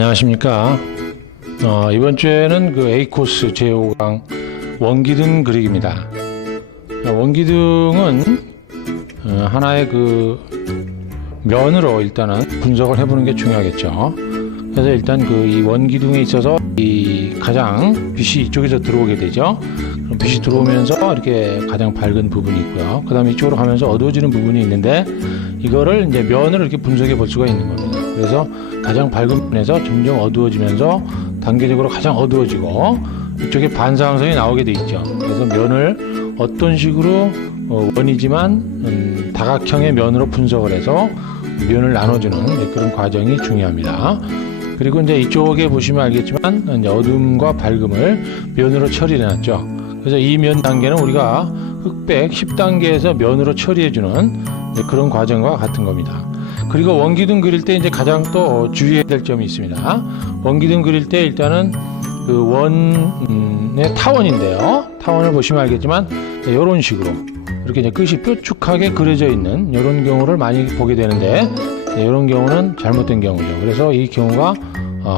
안녕하십니까. 이번 주에는 그 에이코스 제5강 원기둥 그리기입니다. 원기둥은 하나의 그 면으로 일단은 분석을 해보는 게 중요하겠죠. 그래서 일단 그 이 원기둥에 있어서 이 가장 빛이 이쪽에서 들어오게 되죠. 그럼 빛이 들어오면서 이렇게 가장 밝은 부분이 있고요. 그 다음에 이쪽으로 가면서 어두워지는 부분이 있는데 이거를 이제 면으로 이렇게 분석해 볼 수가 있는 겁니다. 그래서 가장 밝은 면에서 점점 어두워지면서 단계적으로 가장 어두워지고 이쪽에 반사광선이 나오게 돼 있죠. 그래서 면을 어떤 식으로 원이지만 다각형의 면으로 분석을 해서 면을 나눠주는 그런 과정이 중요합니다. 그리고 이제 이쪽에 보시면 알겠지만 이제 어둠과 밝음을 면으로 처리해 놨죠. 그래서 이 면 단계는 우리가 흑백 10단계에서 면으로 처리해주는 그런 과정과 같은 겁니다. 그리고 원기둥 그릴 때 이제 가장 또 주의해야 될 점이 있습니다. 원기둥 그릴 때 일단은 그 원의 타원인데요. 타원을 보시면 알겠지만 이런 식으로 이렇게 이제 끝이 뾰족하게 그려져 있는 이런 경우를 많이 보게 되는데 이런 경우는 잘못된 경우죠. 그래서 이 경우가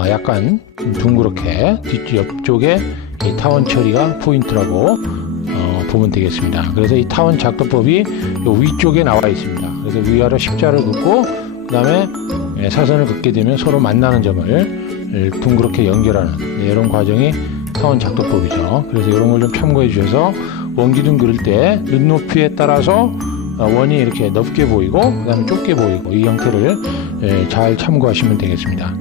약간 둥그렇게 옆쪽에 이 타원 처리가 포인트라고 보면 되겠습니다. 그래서 이 타원 작도법이 요 위쪽에 나와 있습니다. 그래서 위아래 십자를 긋고 그 다음에 사선을 긋게 되면 서로 만나는 점을 둥그렇게 연결하는 이런 과정이 타원 작도법이죠. 그래서 이런 걸 좀 참고해 주셔서 원기둥 그릴 때 눈높이에 따라서 원이 이렇게 넓게 보이고 그 다음에 좁게 보이고 이 형태를 잘 참고하시면 되겠습니다.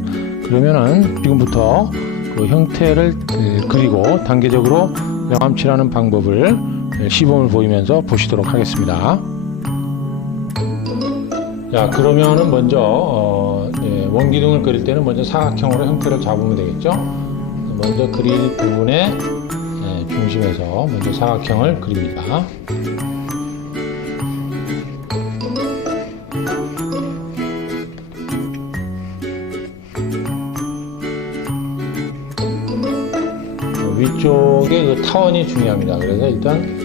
그러면은 지금부터 그 형태를 그리고 단계적으로 명암칠하는 방법을 시범을 보이면서 보시도록 하겠습니다. 자, 그러면은 먼저 원기둥을 그릴 때는 먼저 사각형으로 형태를 잡으면 되겠죠. 먼저 그릴 부분의 중심에서 먼저 사각형을 그립니다. 위쪽에 그 타원이 중요합니다. 그래서 일단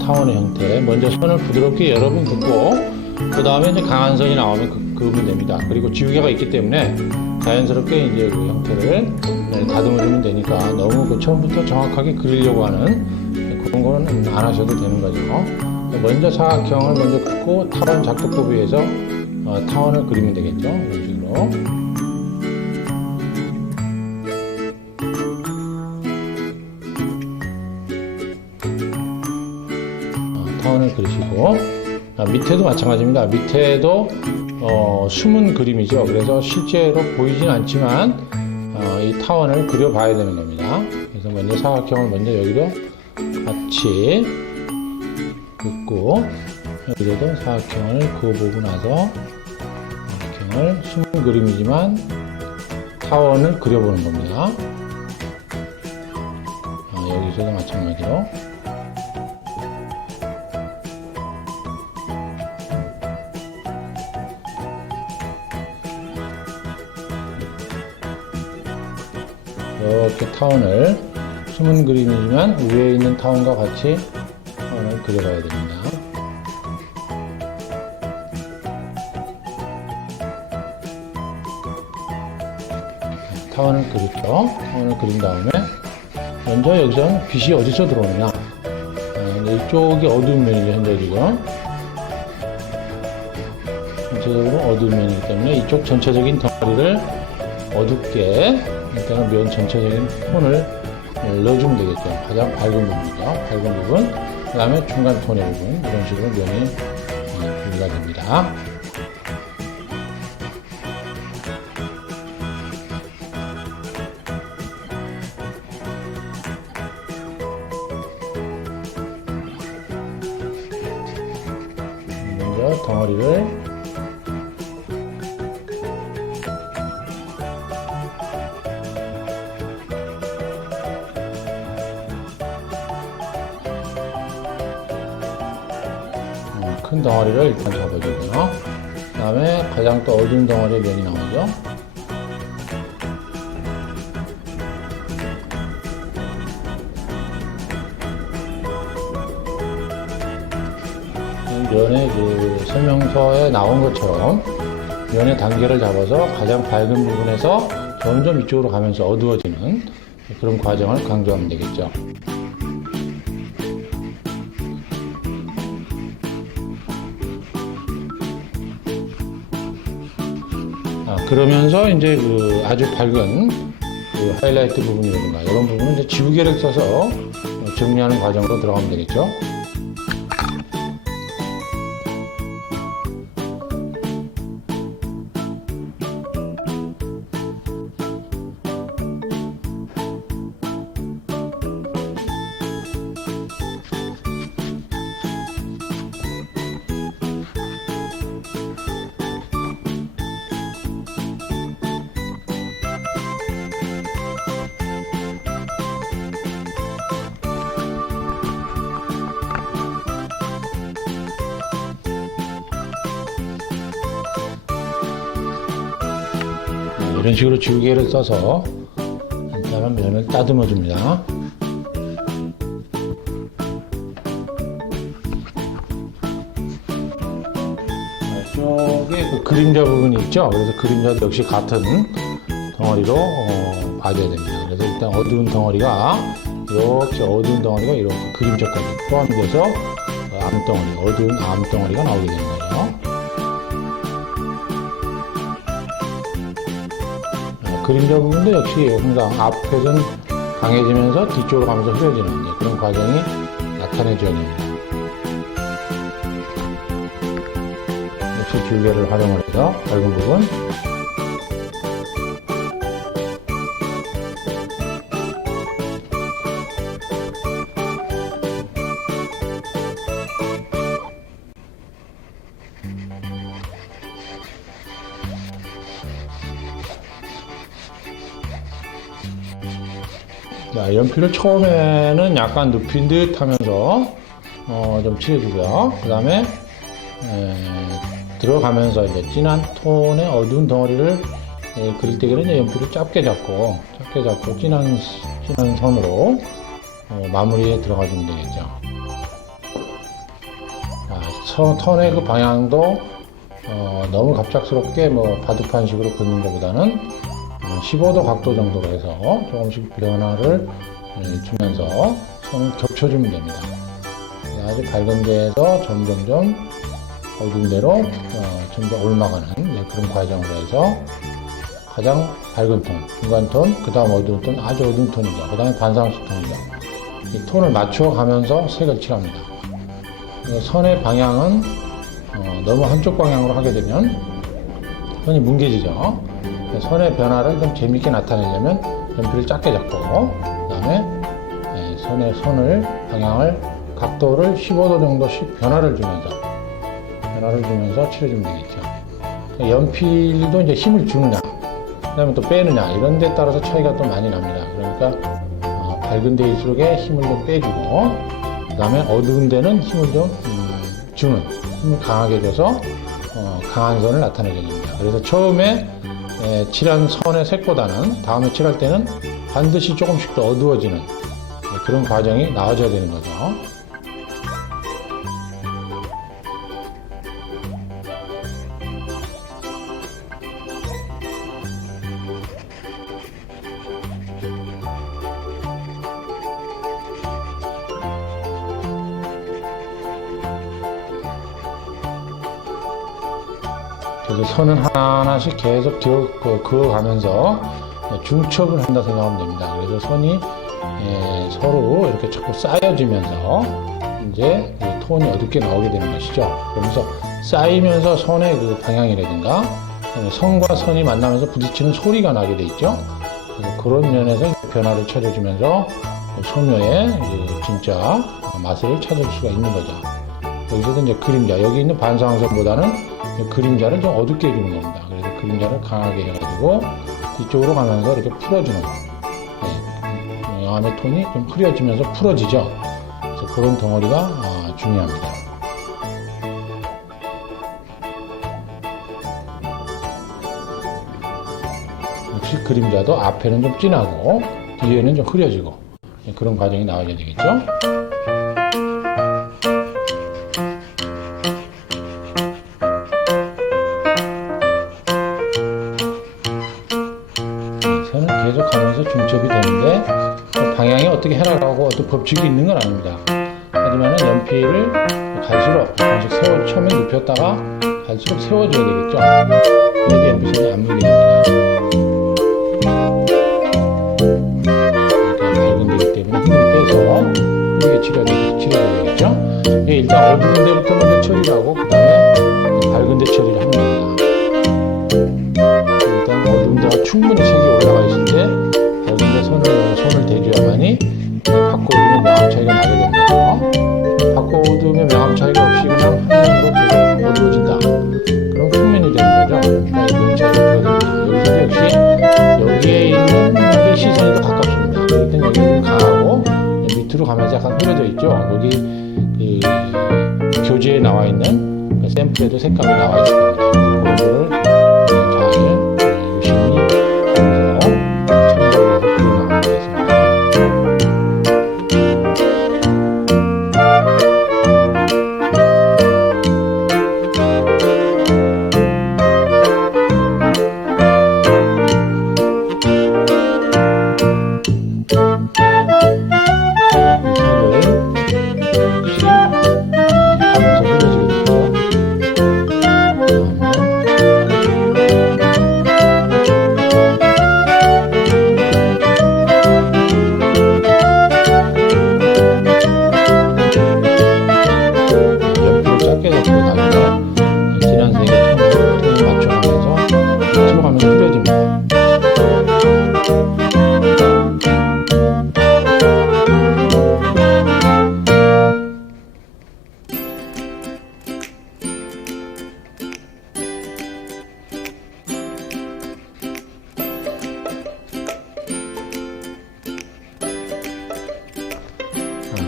타원의 형태 먼저 선을 부드럽게 여러 번 긋고 그 다음에 이제 강한 선이 나오면 그으면 됩니다. 그리고 지우개가 있기 때문에 자연스럽게 이제 그 형태를 다듬어주면 되니까 너무 그 처음부터 정확하게 그리려고 하는 그런 거는 안 하셔도 되는 거죠. 먼저 사각형을 먼저 긋고 타원 작도법에 의해서 타원을 그리면 되겠죠. 이런 식으로. 타원을 그리시고 밑에도 마찬가지입니다. 밑에도 숨은 그림이죠. 그래서 실제로 보이진 않지만 이 타원을 그려봐야 되는 겁니다. 그래서 먼저 사각형을 먼저 여기로 같이 긋고 여기로도 사각형을 그어보고 나서 사각형을 숨은 그림이지만 타원을 그려보는 겁니다. 여기서도 마찬가지로 이렇게 타원을 숨은 그림이지만 위에 있는 타원과 같이 타원을 그려봐야 됩니다. 타원을 그렸죠. 타원을 그린 다음에 먼저 여기서는 빛이 어디서 들어오느냐. 이쪽이 어두운 면이죠. 현재 지금 전체적으로 어두운 면이기 때문에 이쪽 전체적인 덩어리를 어둡게 일단은 면 전체적인 톤을 넣어주면 되겠죠. 가장 밝은 부분이죠. 밝은 부분, 그 다음에 중간 톤의 부분, 이런 식으로 면이 분리가 됩니다. 먼저 덩어리를 큰 덩어리를 일단 잡아주고요. 그 다음에 가장 또 어두운 덩어리의 면이 나오죠. 면의 그 설명서에 나온 것처럼 면의 단계를 잡아서 가장 밝은 부분에서 점점 이쪽으로 가면서 어두워지는 그런 과정을 강조하면 되겠죠. 그러면서 이제 그 아주 밝은 그 하이라이트 부분이라든가 이런 부분은 이제 지우개를 써서 정리하는 과정으로 들어가면 되겠죠. 이런 식으로 줄기를 써서 일단은 면을 따듬어 줍니다. 이쪽에 그 그림자 부분이 있죠. 그래서 그림자도 역시 같은 덩어리로 봐줘야 됩니다. 그래서 일단 어두운 덩어리가 이렇게 그림자까지 포함돼서 암덩어리, 어두운 암덩어리가 나오게 되는 거죠. 그림자 부분도 역시 항상 앞에서는 강해지면서 뒤쪽으로 가면서 흐려지는 그런 과정이 나타내줘야 됩니다. 역시 줄개를 활용을 해서 밝은 부분, 자, 연필을 처음에는 약간 눕힌 듯 하면서 좀 칠해주고요. 그 다음에 들어가면서 이제 진한 톤의 어두운 덩어리를 그릴 때에는 이제 연필을 짧게 잡고 진한 선으로 마무리에 들어가 주면 되겠죠. 자, 턴의 그 방향도 너무 갑작스럽게 뭐 바둑판식으로 긋는 것보다는 15도 각도 정도로 해서 조금씩 변화를 주면서 손을 겹쳐주면 됩니다. 아주 밝은 데에서 점점점 어두운 데로 점점 올라가는 그런 과정으로 해서 가장 밝은 톤, 중간 톤, 그 다음 어두운 톤, 아주 어두운 톤이죠. 그 다음에 반상수 톤이죠. 이 톤을 맞춰가면서 색을 칠합니다. 선의 방향은 너무 한쪽 방향으로 하게 되면 선이 뭉개지죠. 선의 변화를 좀 재밌게 나타내려면 연필을 작게 잡고 그 다음에 선을 방향을 각도를 15도 정도씩 변화를 주면서 칠해주면 되겠죠. 연필도 이제 힘을 주느냐 그 다음에 또 빼느냐 이런 데 따라서 차이가 또 많이 납니다. 그러니까 밝은 데일수록에 힘을 좀 빼주고 그 다음에 어두운 데는 힘을 좀 힘을 강하게 줘서 강한 선을 나타내게 됩니다. 그래서 처음에 칠한 선의 색보다는 다음에 칠할 때는 반드시 조금씩 더 어두워지는 그런 과정이 나와줘야 되는 거죠. 그래서 선은 하나씩 계속 그어가면서 중첩을 한다 생각하면 됩니다. 그래서 선이 서로 이렇게 자꾸 쌓여지면서 이제 톤이 어둡게 나오게 되는 것이죠. 그러면서 쌓이면서 선의 그 방향이라든가 선과 선이 만나면서 부딪히는 소리가 나게 돼 있죠. 그래서 그런 면에서 변화를 찾아주면서 소묘의 진짜 맛을 찾을 수가 있는 거죠. 여기서도 이제 그림자, 여기 있는 반사광선보다는 그림자를 좀 어둡게 해주는 겁니다. 그래서 그림자를 강하게 해가지고 뒤쪽으로 가면서 이렇게 풀어주는 암의 톤이 좀 흐려지면서 풀어지죠. 그래서 그런 덩어리가 중요합니다. 역시 그림자도 앞에는 좀 진하고 뒤에는 좀 흐려지고 그런 과정이 나와야 되겠죠. 어떻게 해라라고 어떤 법칙이 있는 건 아닙니다. 하지만 연필을 갈수록 조금씩 처음에 눕혔다가 갈수록 세워줘야 되겠죠. 그래도 연필선이 안 물리입니다. 이렇게 밝은 데기 때문에 힘을 빼서 흐리게 칠해줘야 되겠죠. 일단 어두운 데부터 먼저 처리를 하고 그 다음에 밝은 데 처리를 하는 겁니다. 일단 어두운 데가 충분히 색이 올라가 있을 때 밝은 데 손을 대줘야만이 밝고 어두움의 명암 차이가 나게 됩니다. 밝고 어두움의 명암 차이가 없이 그냥 한면으로 계속 어두워진다. 그럼 평면이 되는 거죠. 그러니까 이런 차이가 줘야 됩니다. 여기서도 역시 여기에 있는 게 시선이 더 가깝습니다. 그럴 땐 여기 좀 강하고 밑으로 가면서 약간 흐려져 있죠. 여기 이 교재에 나와 있는 샘플에도 색감이 나와 있을 겁니다. 그거를 잘 유심히 보면서 참고를 해서 그려나가면 되겠습니다.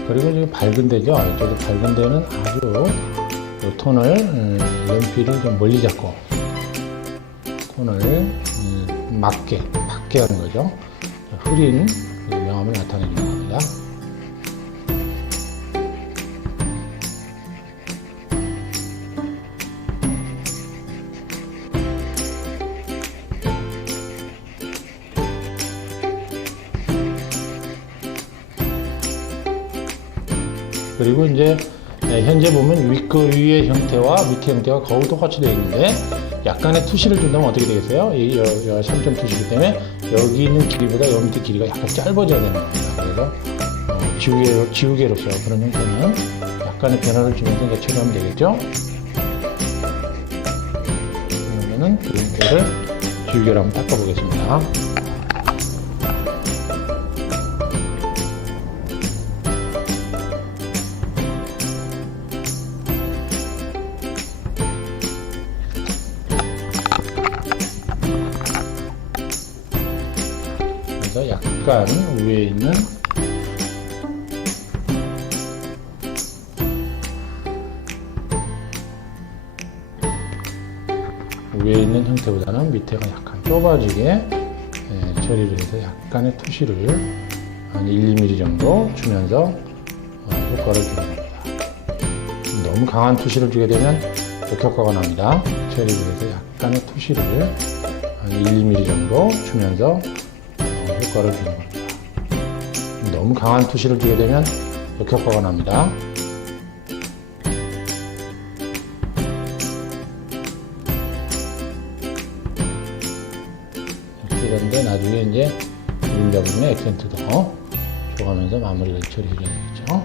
그리고 지금 밝은 데죠. 이쪽에 밝은 데는 아주 이 톤을 연필을 좀 멀리 잡고 톤을 맞게 하는 거죠. 흐린 명암을 나타내는 겁니다. 그리고 이제 현재 보면 위의 형태와 밑의 형태가 거의 똑같이 되어 있는데 약간의 투시를 준다면 어떻게 되겠어요? 이 3점 투시이기 때문에 여기 있는 길이보다 여기 밑에 길이가 약간 짧아져야 되는 겁니다. 그래서 지우개로서 그런 형태는 약간의 변화를 주면서 이제 처리하면 되겠죠? 그러면은 그 형태를 지우개로 한번 닦아보겠습니다. 약간 위에 있는 형태보다는 밑에가 약간 좁아지게 처리를 해서 약간의 투시를 한 1~2mm 정도 주면서 효과를 주는 겁니다. 너무 강한 투시를 주게 되면 역효과가 납니다. 처리를 해서 약간의 투시를 한 1~2mm 정도 주면서 효과를 주는 겁니다. 너무 강한 투시를 주게 되면 역효과가 납니다. 그런데 나중에 이제 그림자 부분에 액센트도 줘가면서 마무리를 처리해줘야 되겠죠.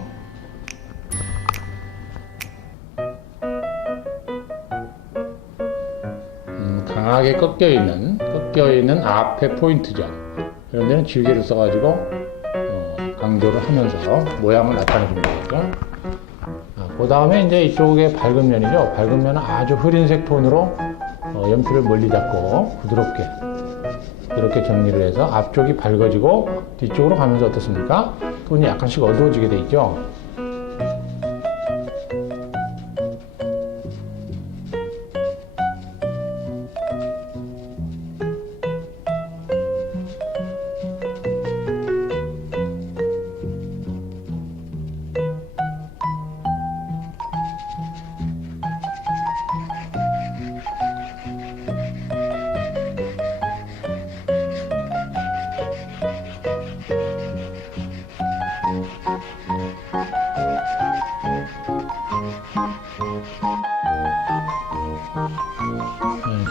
강하게 꺾여있는 앞에 포인트죠. 이런 데는 지우개를 써가지고 강조를 하면서 모양을 나타내주면 되겠죠. 그 다음에 이제 이쪽에 밝은 면이죠. 밝은 면은 아주 흐린색 톤으로 연필을 멀리 잡고 부드럽게 이렇게 정리를 해서 앞쪽이 밝아지고 뒤쪽으로 가면서 어떻습니까? 톤이 약간씩 어두워지게 돼 있죠.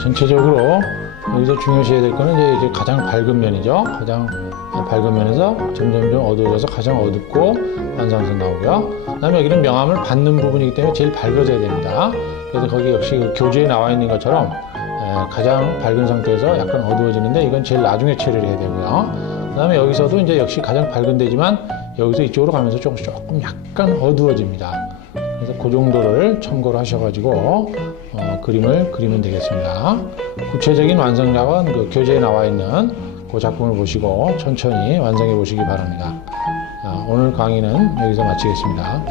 전체적으로 여기서 중요시해야 될 거는 이제 가장 밝은 면이죠. 가장 밝은 면에서 점점점 어두워져서 가장 어둡고 완상선 나오고요. 그 다음에 여기는 명암을 받는 부분이기 때문에 제일 밝아져야 됩니다. 그래서 거기 역시 그 교재에 나와 있는 것처럼 가장 밝은 상태에서 약간 어두워지는데 이건 제일 나중에 처리를 해야 되고요. 그 다음에 여기서도 이제 역시 가장 밝은 데지만 여기서 이쪽으로 가면서 조금 약간 어두워집니다. 그래서 그 정도를 참고로 하셔가지고 그림을 그리면 되겠습니다. 구체적인 완성작은 그 교재에 나와 있는 그 작품을 보시고 천천히 완성해 보시기 바랍니다. 오늘 강의는 여기서 마치겠습니다.